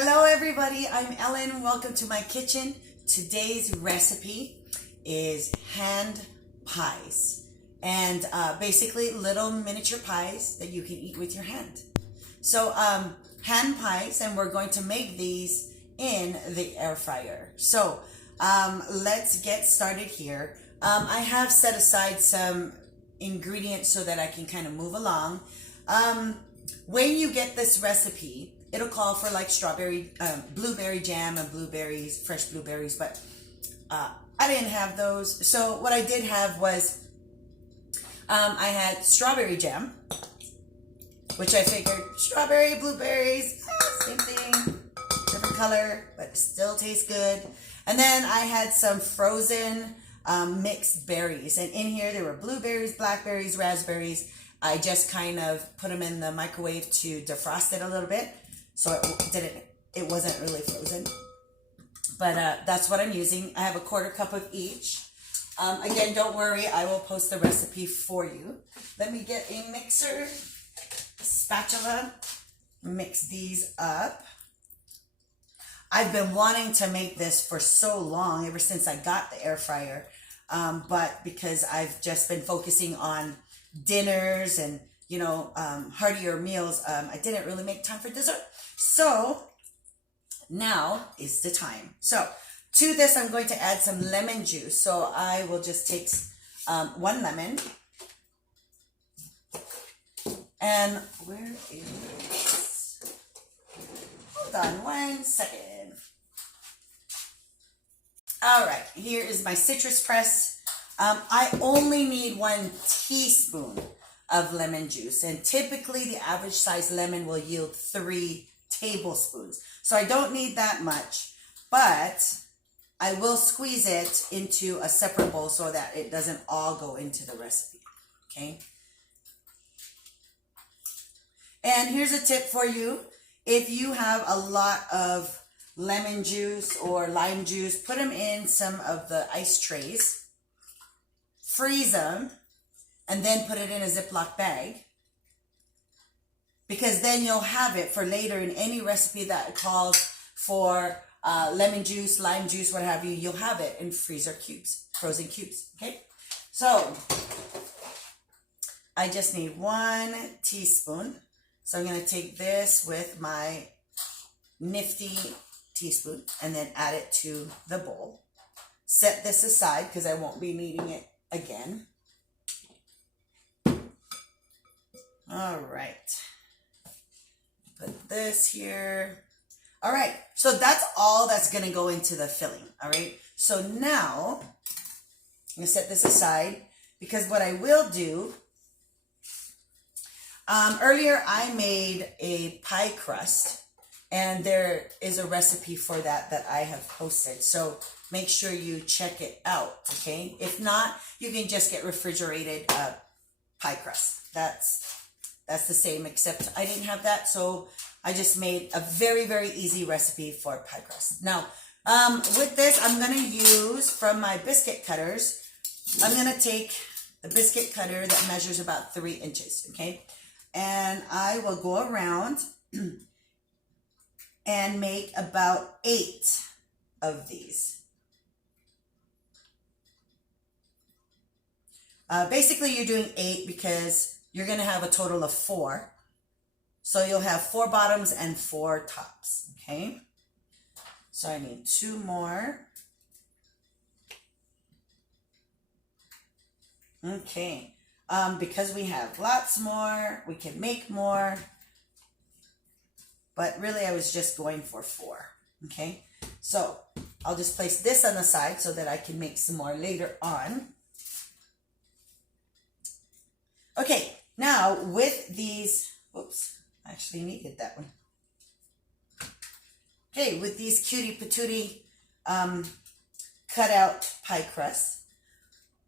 Hello everybody, I'm Ellen. Welcome to my kitchen. Today's recipe is hand pies and basically little miniature pies that you can eat with your hand. So hand pies, and we're going to make these in the air fryer. So let's get started here. I have set aside some ingredients so that I can kind of move along. When you get this recipe, it'll call for like strawberry, blueberry jam and blueberries, fresh blueberries, but I didn't have those. So what I did have was I had strawberry jam, which I figured strawberry, blueberries, same thing, different color, but still tastes good. And then I had some frozen mixed berries, and in here there were blueberries, blackberries, raspberries. I just kind of put them in the microwave to defrost it a little bit, so it wasn't really frozen. But that's what I'm using. I have a 1/4 cup of each. Again, don't worry, I will post the recipe for you. Let me get a mixer, spatula, mix these up. I've been wanting to make this for so long, ever since I got the air fryer, but because I've just been focusing on dinners and heartier meals, I didn't really make time for dessert. So now is the time. So to this, I'm going to add some lemon juice. So I will just take 1 lemon. And where is, hold on 1 second. All right, here is my citrus press. I only need 1 teaspoon of lemon juice, and typically the average size lemon will yield 3 tablespoons. So I don't need that much, but I will squeeze it into a separate bowl so that it doesn't all go into the recipe, okay? And here's a tip for you. If you have a lot of lemon juice or lime juice, put them in some of the ice trays, freeze them, and then put it in a Ziploc bag, because then you'll have it for later in any recipe that calls for lemon juice, lime juice, what have you. You'll have it in freezer cubes, frozen cubes, okay? So I just need 1 teaspoon. So I'm going to take this with my nifty teaspoon and then add it to the bowl. Set this aside because I won't be needing it again. All right. Put this here. All right. So that's all that's going to go into the filling. All right. So now I'm going to set this aside, because what I will do, earlier I made a pie crust, and there is a recipe for that I have posted. So make sure you check it out, okay? If not, you can just get refrigerated pie crust. That's the same, except I didn't have that, so I just made a very, very easy recipe for pie crust. Now, with this, I'm going to use from my biscuit cutters. I'm going to take the biscuit cutter that measures about 3 inches, okay? And I will go around and make about 8 of these. Basically, you're doing 8 because you're going to have a total of 4. So you'll have 4 bottoms and 4 tops, okay? So I need 2 more. Okay. Because we have lots more, we can make more. But really, I was just going for 4, okay? So I'll just place this on the side so that I can make some more later on. Okay, now with these, oops, I actually needed that one. Okay, with these cutie patootie cut out pie crusts,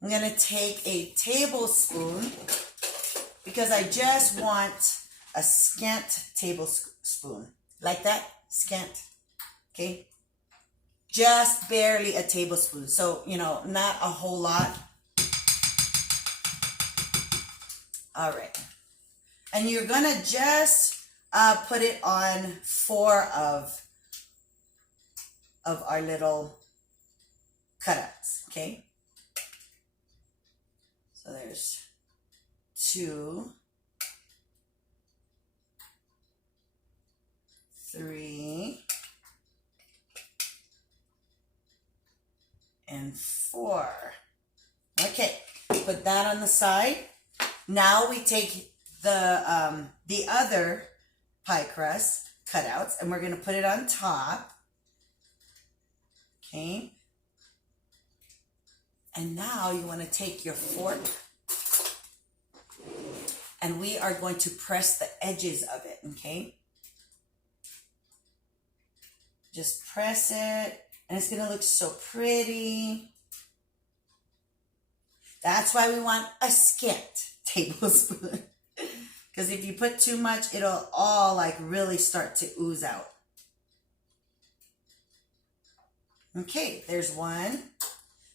I'm going to take a tablespoon, because I just want a scant tablespoon, like that, scant, okay? Just barely a tablespoon, so, not a whole lot. All right. And you're going to just put it on 4 of of our little cutouts, okay? So there's 2, 3, and 4. Okay, put that on the side. Now we take the other pie crust cutouts and we're going to put it on top. Okay. And now you want to take your fork and we are going to press the edges of it, okay? Just press it and it's going to look so pretty. That's why we want a scant tablespoon. Because if you put too much, it'll all like really start to ooze out. Okay, there's 1.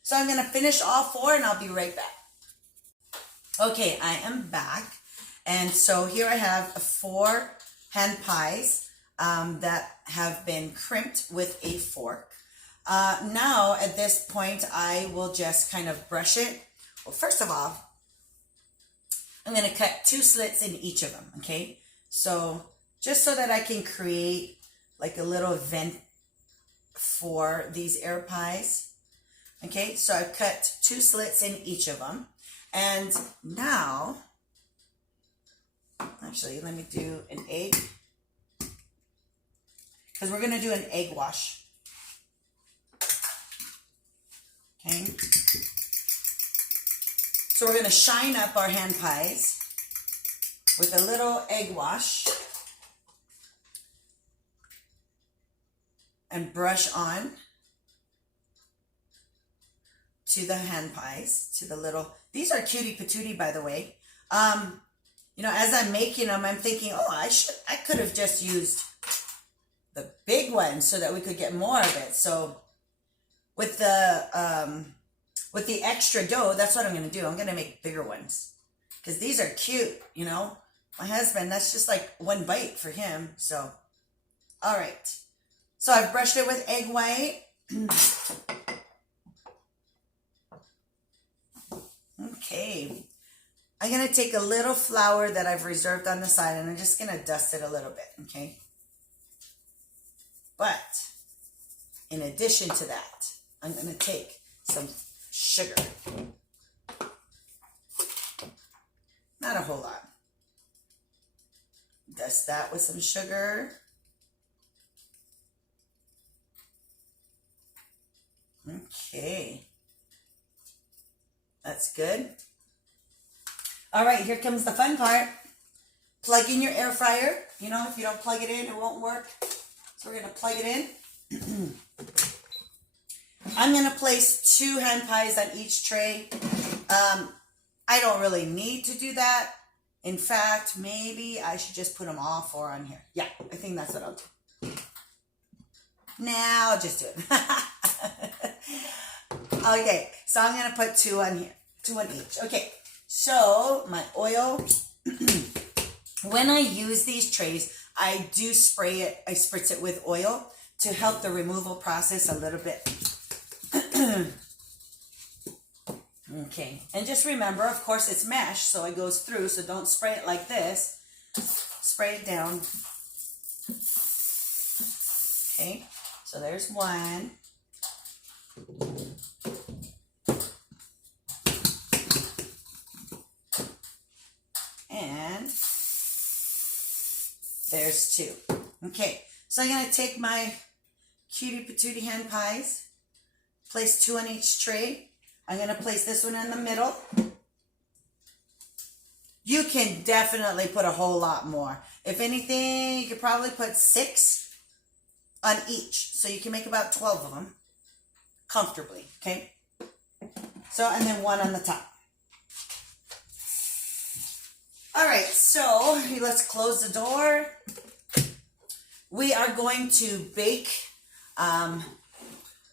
So I'm going to finish all 4 and I'll be right back. Okay, I am back. And so here I have 4 hand pies that have been crimped with a fork. Now at this point, I will just kind of brush it. Well, first of all, I'm going to cut 2 slits in each of them, okay? So just so that I can create like a little vent for these air pies. Okay, so I've cut 2 slits in each of them. And now, actually, let me do an egg. Because we're going to do an egg wash. Okay. So we're going to shine up our hand pies with a little egg wash. And brush on to the hand pies, to the little, these are cutie patootie, by the way. You know, as I'm making them, I'm thinking, oh, I could have just used the big one so that we could get more of it. So with the extra dough, that's what I'm going to do. I'm going to make bigger ones because these are cute, you know. My husband, that's just like 1 bite for him. So, all right. So I've brushed it with egg white. Okay. I'm going to take a little flour that I've reserved on the side and I'm just going to dust it a little bit, okay? But in addition to that, I'm going to take some sugar. Not a whole lot. Dust that with some sugar. Okay. That's good. All right, here comes the fun part. Plug in your air fryer. You know, if you don't plug it in, it won't work. So we're going to plug it in. I'm going to place 2 hand pies on each tray. I don't really need to do that. In fact, maybe I should just put them all 4 on here. Yeah, I think that's what I'll do. Now I'll just do it. Okay, so I'm going to put 2 on here. 2 on each. Okay, so my oil. When I use these trays, I do spray it. I spritz it with oil to help the removal process a little bit. Okay, and just remember, of course, it's mesh, so it goes through, so don't spray it like this. Spray it down. Okay, so there's 1. And there's 2. Okay, so I'm going to take my cutie patootie hand pies, place 2 on each tray. I'm going to place this one in the middle. You can definitely put a whole lot more. If anything, you could probably put 6 on each. So you can make about 12 of them comfortably, okay? So, and then 1 on the top. All right, so let's close the door. We are going to bake.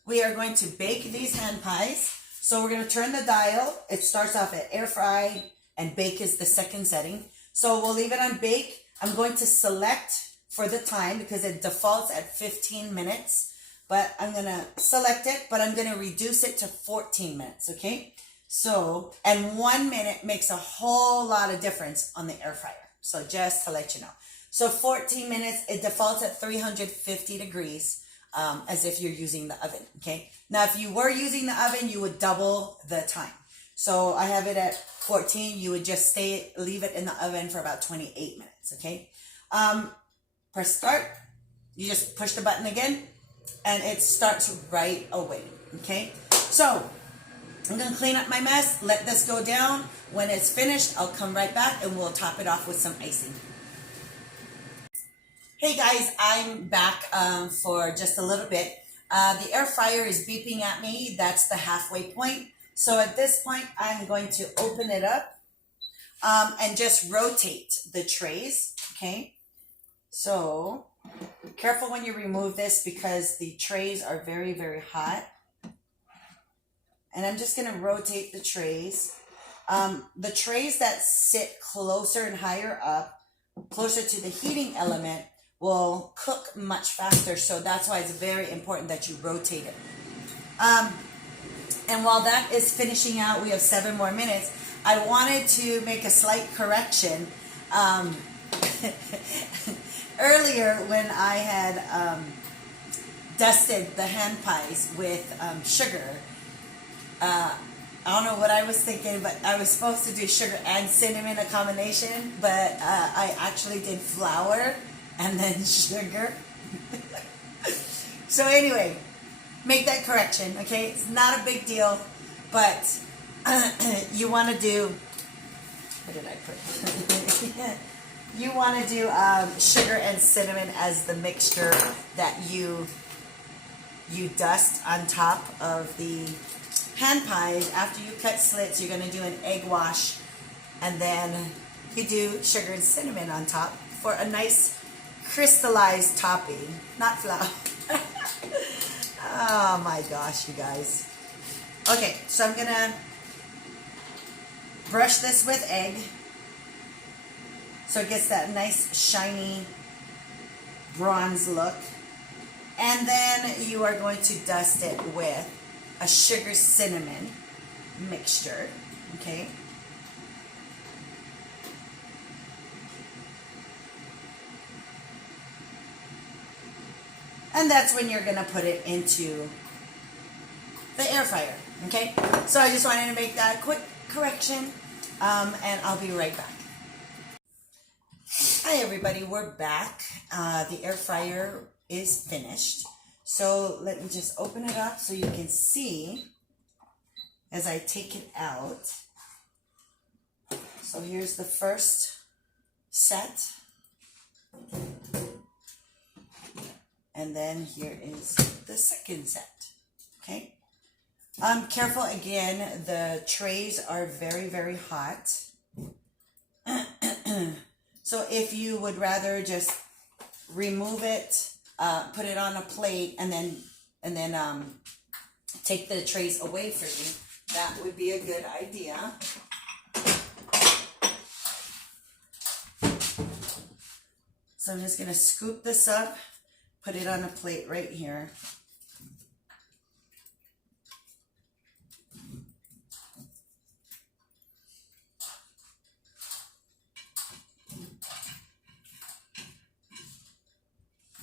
These hand pies. So we're going to turn the dial. It starts off at air fry and bake is the second setting. So we'll leave it on bake. I'm going to select for the time because it defaults at 15 minutes. but I'm going to select it, but I'm going to reduce it to 14 minutes, okay? So, and 1 minute makes a whole lot of difference on the air fryer. So just to let you know. So 14 minutes, it defaults at 350 degrees, as if you're using the oven, okay? Now, if you were using the oven, you would double the time. So I have it at 14. You would just leave it in the oven for about 28 minutes, okay? Press start. You just push the button again, and it starts right away, okay? So I'm gonna clean up my mess, let this go down. When it's finished, I'll come right back and we'll top it off with some icing. Hey guys, I'm back for just a little bit. The air fryer is beeping at me. That's the halfway point. So at this point, I'm going to open it up and just rotate the trays, okay? So careful when you remove this because the trays are very, very hot. And I'm just going to rotate the trays. The trays that sit closer and higher up, closer to the heating element, will cook much faster. So that's why it's very important that you rotate it. And while that is finishing out, we have 7 more minutes. I wanted to make a slight correction. Earlier when I had dusted the hand pies with sugar, I don't know what I was thinking, but I was supposed to do sugar and cinnamon, a combination, but I actually did flour and then sugar. So anyway, make that correction, okay? It's not a big deal, but you want to do, what did I put? You want to do sugar and cinnamon as the mixture that you dust on top of the hand pies. After you cut slits, you're going to do an egg wash, and then you do sugar and cinnamon on top for a nice crystallized topping, not flour. Oh my gosh, you guys. Okay, so I'm going to brush this with egg so it gets that nice shiny bronze look. And then you are going to dust it with a sugar cinnamon mixture, okay? And that's when you're gonna put it into the air fryer, okay? So I just wanted to make that quick correction, and I'll be right back. Hi everybody, we're back. The air fryer is finished. So let me just open it up so you can see as I take it out. So here's the first set. And then here is the second set, okay? Careful again, the trays are very, very hot. So if you would rather just remove it, put it on a plate, and then take the trays away from you, that would be a good idea. So I'm just gonna scoop this up, put it on a plate right here.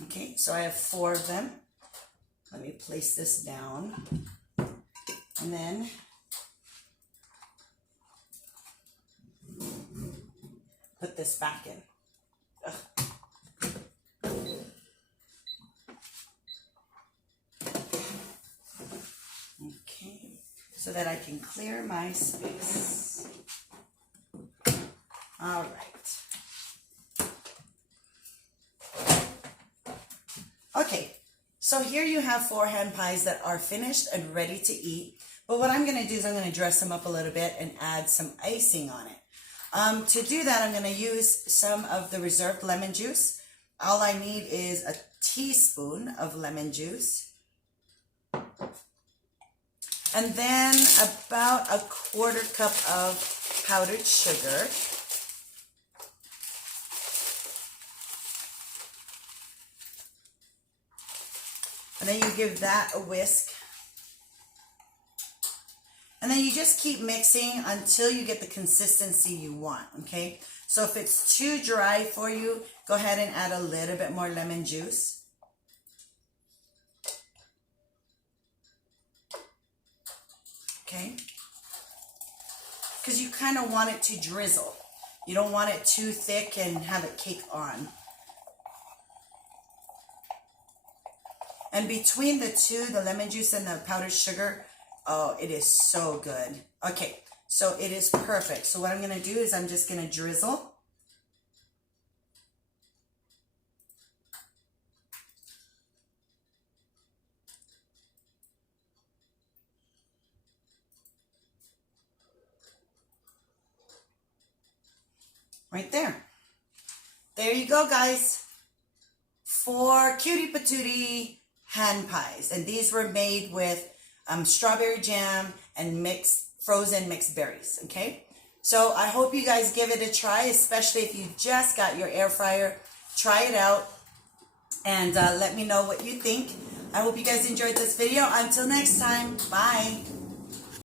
Okay, so I have 4 of them. Let me place this down. And then put this back in. Ugh. Okay, so that I can clear my space. All right. Okay, so here you have 4 hand pies that are finished and ready to eat. But what I'm going to do is I'm going to dress them up a little bit and add some icing on it. To do that, I'm going to use some of the reserved lemon juice. All I need is a teaspoon of lemon juice. And then about a 1/4 cup of powdered sugar. And then you give that a whisk. And then you just keep mixing until you get the consistency you want, okay? So if it's too dry for you, go ahead and add a little bit more lemon juice. Okay? Because you kind of want it to drizzle. You don't want it too thick and have it cake on. And between the two, the lemon juice and the powdered sugar, oh, it is so good. Okay, so it is perfect. So what I'm going to do is I'm just going to drizzle. Right there. There you go, guys. 4 cutie patootie hand pies. And these were made with strawberry jam and frozen mixed berries, okay? So I hope you guys give it a try, especially if you just got your air fryer. Try it out and let me know what you think. I hope you guys enjoyed this video. Until next time, bye.